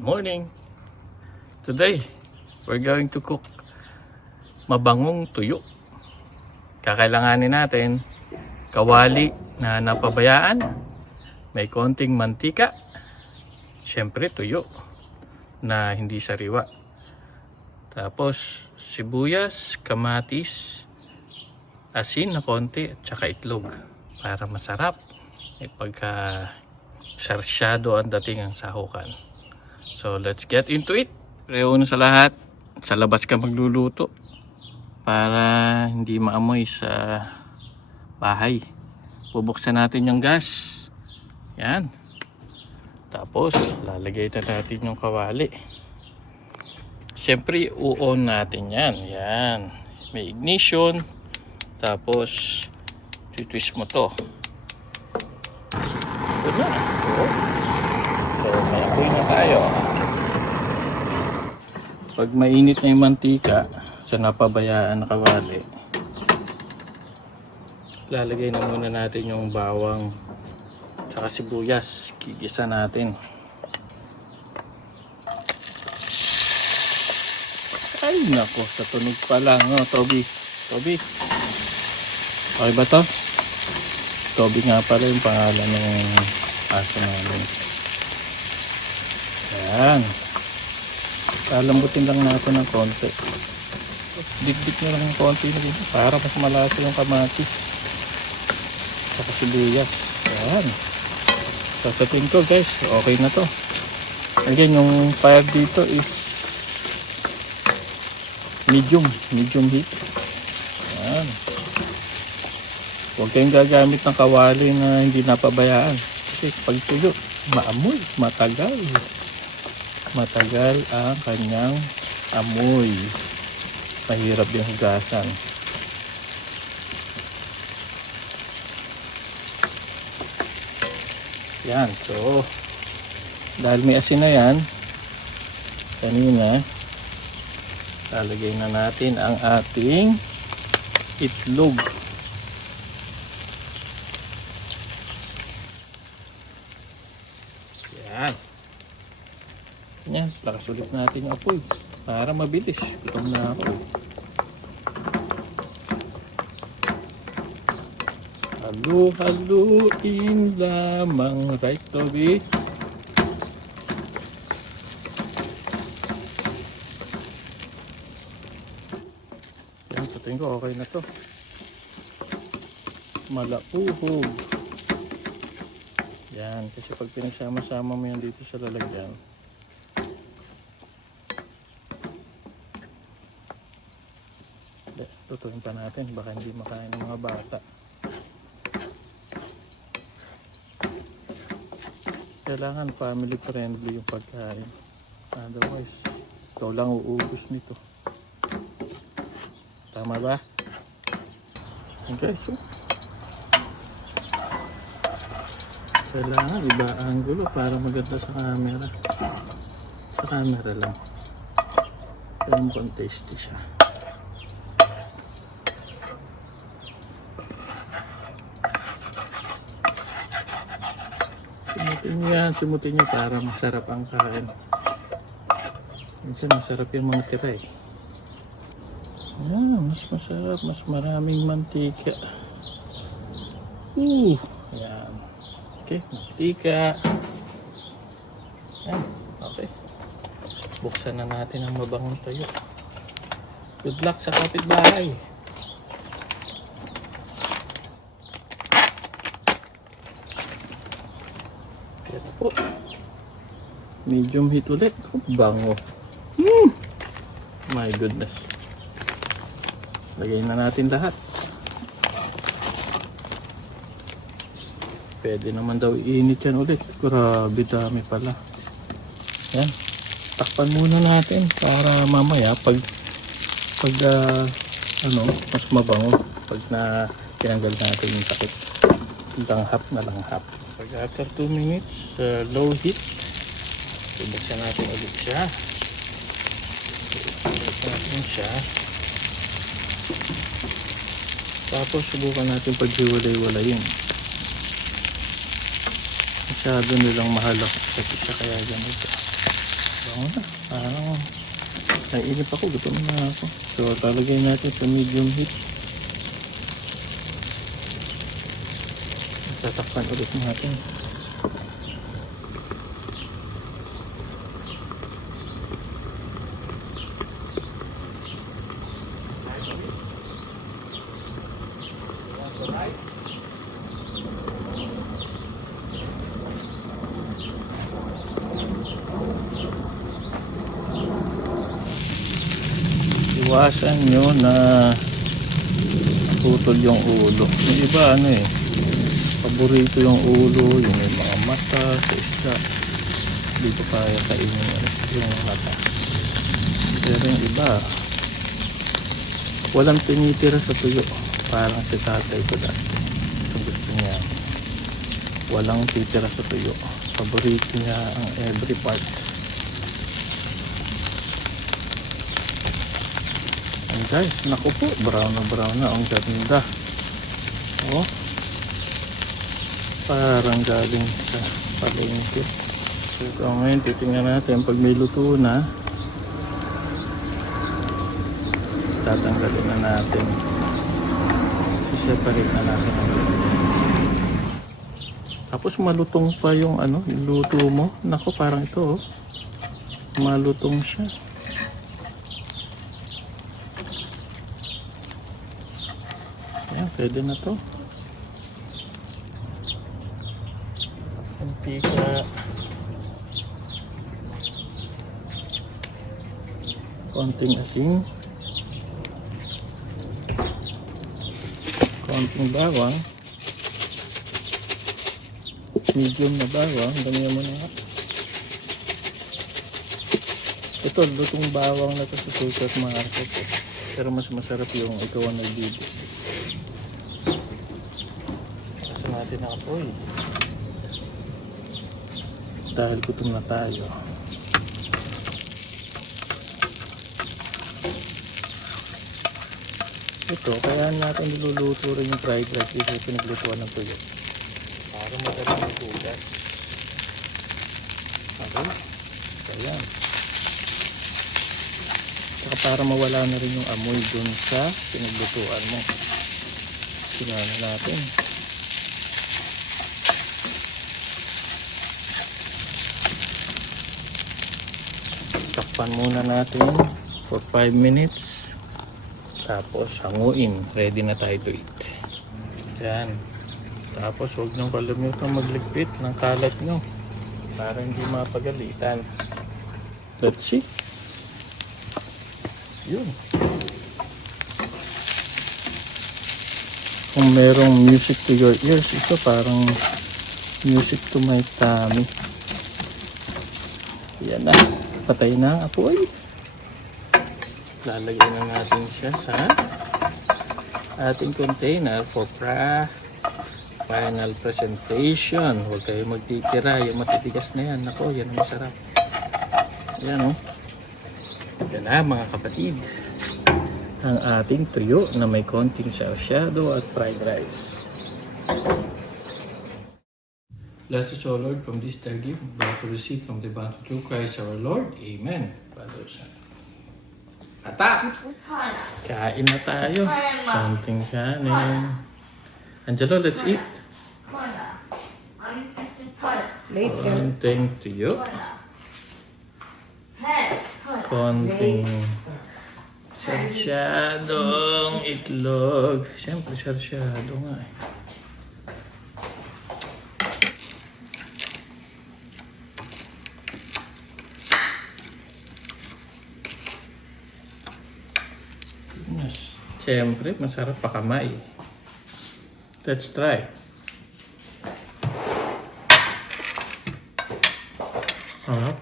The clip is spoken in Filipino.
Morning! Today, we're going to cook mabangong tuyo. Kakailanganin natin kawali na napabayaan, may konting mantika, syempre tuyo na hindi sariwa. Tapos sibuyas, kamatis, asin na konti at saka itlog para masarap. Pagka sarsyado ang dating ang sahukan. So let's get into it. Pero una sa lahat, sa labas ka magluluto para hindi maamoy sa bahay. Bubuksan natin yung gas. Yan. Tapos lalagay na natin yung kawali. Siyempre u-on natin yan. Yan. May ignition. Tapos twist mo to. Ito na. So may apoy na tayo. Pag mainit na yung mantika sa napabayaan na kawali, lalagay na muna natin yung bawang tsaka sibuyas. Gigisa natin. Ay nako, sa tunog pa lang. No, Toby. Okay ba to? Toby nga pala yung pangalan ng aso namin. Yan. Kalambutin lang natin ng konti. Dikdik na lang ng konti na dito para mas malasa yung kamatis saka sibuyas. Yan. Sasatin ko guys, okay na to. Again, yung fire dito is medium heat. Yan. Huwag kayong gagamit ng kawali na hindi napabayaan kasi pag tuyo, maamoy, matagal ang kanyang amoy. Mahirap yung hugasan. Yan. So, dahil may asin na yan, kanina, lalagay na natin ang ating itlog. Yan. Yan, lakas ulit natin yung apoy para mabilis. Gutom na ako. Halu-haluin lamang, right, Toby? Yan, sa tingin ko okay na to. Malauhog. Yan, kasi pag pinagsama-sama mo yan dito sa lalagyan, tutuin pa natin, baka hindi makain ng mga bata. Kailangan family friendly yung pagkain, otherwise ikaw lang uubos nito. Tama ba? Okay, so kailangan iba ang gulo para maganda sa camera. Sa camera lang. Kaya mukhang tasty siya. Sumutin niya para masarap ang kain. Minsan masarap yung mga tira eh. Mas masarap, mas maraming mantika. Yan. Okay, mantika. Yan, okay. Buksan na natin ang mabangong tuyo. Good luck sa kapitbahay. Ito po. Medium heat ulit. Bango. My goodness. Lagay na natin lahat. Pwede naman daw iinit yan ulit. Grabe dami pala. Yan. Takpan muna natin para mamaya pag mas mabango pag na tinanggal natin yung takip. Langhap na langhap. Pag after 2 minutes, low heat, bubuksan natin ulit siya. Bubuksan natin siya. Tapos subukan natin paghiwalay-walayin. Masyado nilang mahal ako kasi siya kaya ganito. bango na. Parang naiinip ako. Gutom na ako. So, talagay natin sa medium heat. Tatakpan ulit natin. Iwasan nyo na putol yung ulo. Yung iba paborito yung ulo, yung mga mata sa isda. Hindi ko kaya kainin yung mata. Pero yung iba, walang tinitira sa tuyo. Parang si tatay ko dati. So gusto niya, walang titira sa tuyo. Paborito niya ang every part. And guys, naku po, brown na. Ang ganda. Oh, parang galing sa palengke. So ngayon, titingnan natin pag may luto na. Tatanggalin na natin. I-separate na natin ang luto. Tapos malutong pa yung yung luto mo. Naku, parang ito oh. Malutong siya. Ayan, pwede na to. Ang pika. Konting asin. Konting bawang. Medium na bawang. Damihan mo na nga. Ito, lutong bawang na ito sa Super Market. Pero mas masarap yung ikaw ang nagbibig. Kasi natin ang apoy. Dahil gutom na tayo. Ito, kaya natin niluluto rin yung fried rice dito yung pinaglutuan ng tuyo. Para magaling yung tugas. Okay? Ayan. Saka para mawala na rin yung amoy dun sa pinaglutuan mo. Sinana natin. Takpan muna natin for 5 minutes. Tapos hanguin. Ready na tayo to eat. Yan. Tapos huwag niyong kalimutan magligpit ng kalat nyo. Para hindi mapagalitan. Let's see. Yun. Kung merong music to your ears, ito parang music to my tummy. Yan na. Patay na ang apoy. Lalagyan na natin siya sa ating container for final presentation. Huwag kayo magtitira. Yung matitigas na yan. Nako, yan ang masarap. Yan o. Yan na mga kapatid. Ang ating tuyo na may konting shadow at fried rice. Blessed is, O Lord, from this thy gift, blessed to receive from the bounty through Christ our Lord. Amen. Father, Son. Ata! Kain na tayo. Konting kanin. Angelo, let's eat. Konting tuyo. Konting sarsyadong itlog. Siyempre, sarsyado nga eh. Yes. Siyempre, masarap pa kamay. Let's try. Harap.